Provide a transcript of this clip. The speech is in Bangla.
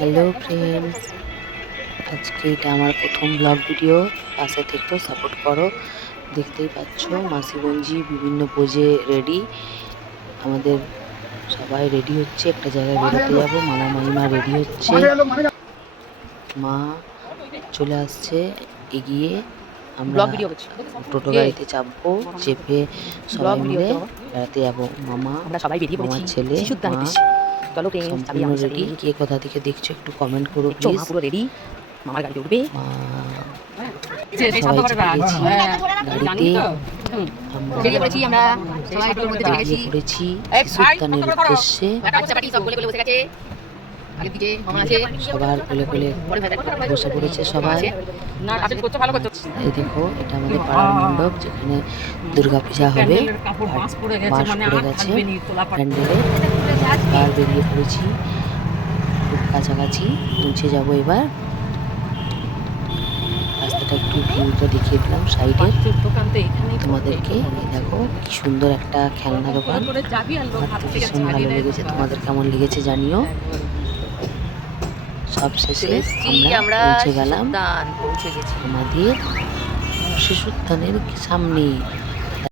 হ্যালো ফ্রেন্ডস, আজকে এটা আমার প্রথম ব্লগ ভিডিও। পাশে থেকেও সাপোর্ট করো। দেখতেই পাচ্ছ মাসিগঞ্জি বিভিন্ন পোজে রেডি। আমাদের সবাই রেডি হচ্ছে, একটা জায়গায় বেরোতে যাব। মামা মামিমা রেডি হচ্ছে, মা চলে আসছে এগিয়ে। আমরা টোটো গাড়িতে চাপবো, চেপে সবাই মিলে বেড়াতে যাবো। মামা, আমরা সবাই বেরিয়ে পড়েছি মামার ছেলে, মা চলো ফ্রেন্ডস, সম্পূর্ণ রেডি। কে কোথা থেকে দেখছো একটু কমেন্ট করো প্লিজ। পুরো রেডি, মামার গাড়িতে উঠবে। সবাই চেপে গেছি গাড়িতে। আমরা বেরিয়ে পড়েছি শিশুদানের উদ্দেশ্যে। সবার কোলে কোলে বসে পড়েছে সবাই। এই দেখো, এটা আমাদের পাড়ার মণ্ডপ, যেখানে দুর্গা পূজা হবে। বাঁশ পড়ে গেছে প্যান্ডেলে। এবার বেরিয়ে পড়েছি, খুব কাছাকাছি পৌঁছে যাব এবার। রাস্তাটা একটু ভিউটা দেখিয়ে দিলাম সাইডের তোমাদেরকে। দেখো কি সুন্দর একটা খেলনা দোকান, আমার তো ভীষণ ভালো লেগেছে। তোমাদের কেমন লেগেছে জানিও। সব শেষে আমরা পৌঁছে গেলাম আমাদের শিশু উদ্যানের সামনে।